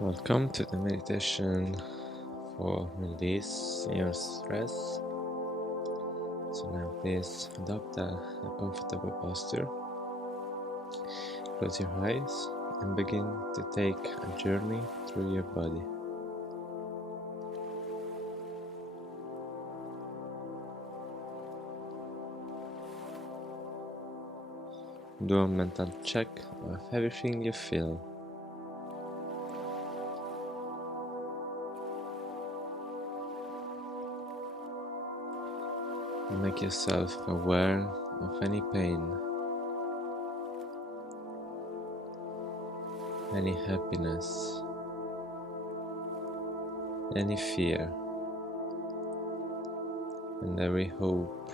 Welcome to the meditation for release your stress. So now please adopt a comfortable posture. Close your eyes and begin to take a journey through your body. Do a mental check of everything you feel. Make yourself aware of any pain, any happiness, any fear, and every hope.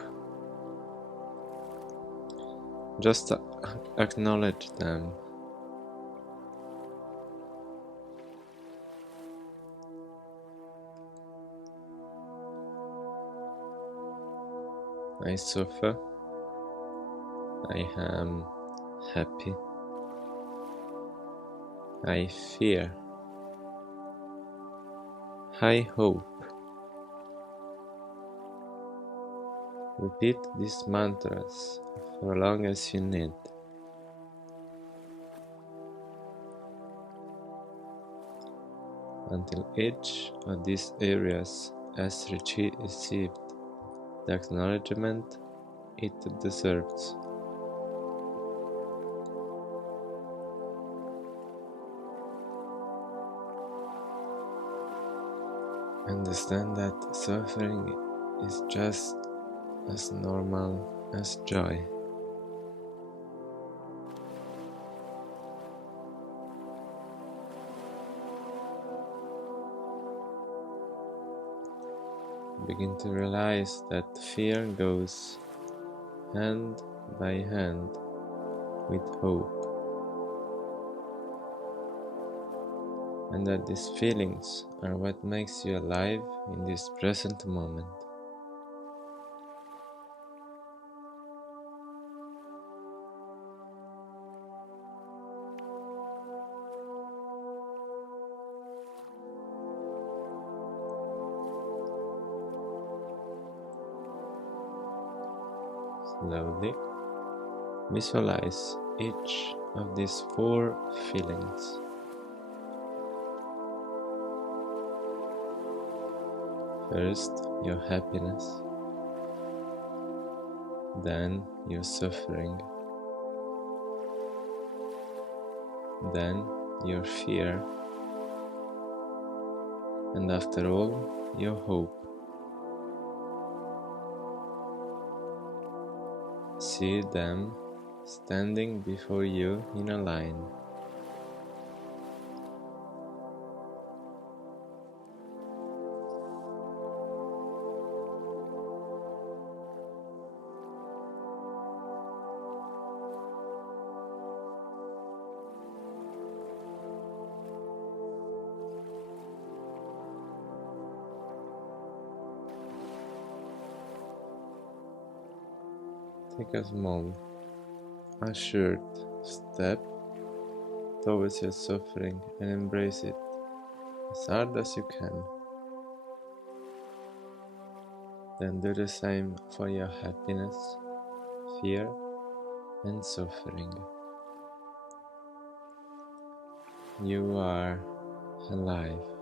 Just acknowledge them. I suffer. I am happy. I fear. I hope. Repeat these mantras for as long as you need. Until each of these areas has received the acknowledgement it deserves. Understand that suffering is just as normal as joy. Begin to realize that fear goes hand by hand with hope, and that these feelings are what makes you alive in this present moment. Slowly visualize each of these 4 feelings. First, your happiness, then your suffering, then your fear, and after all, your hope. See them standing before you in a line. Take a small, assured step towards your suffering and embrace it as hard as you can. Then do the same for your happiness, fear, and suffering. You are alive.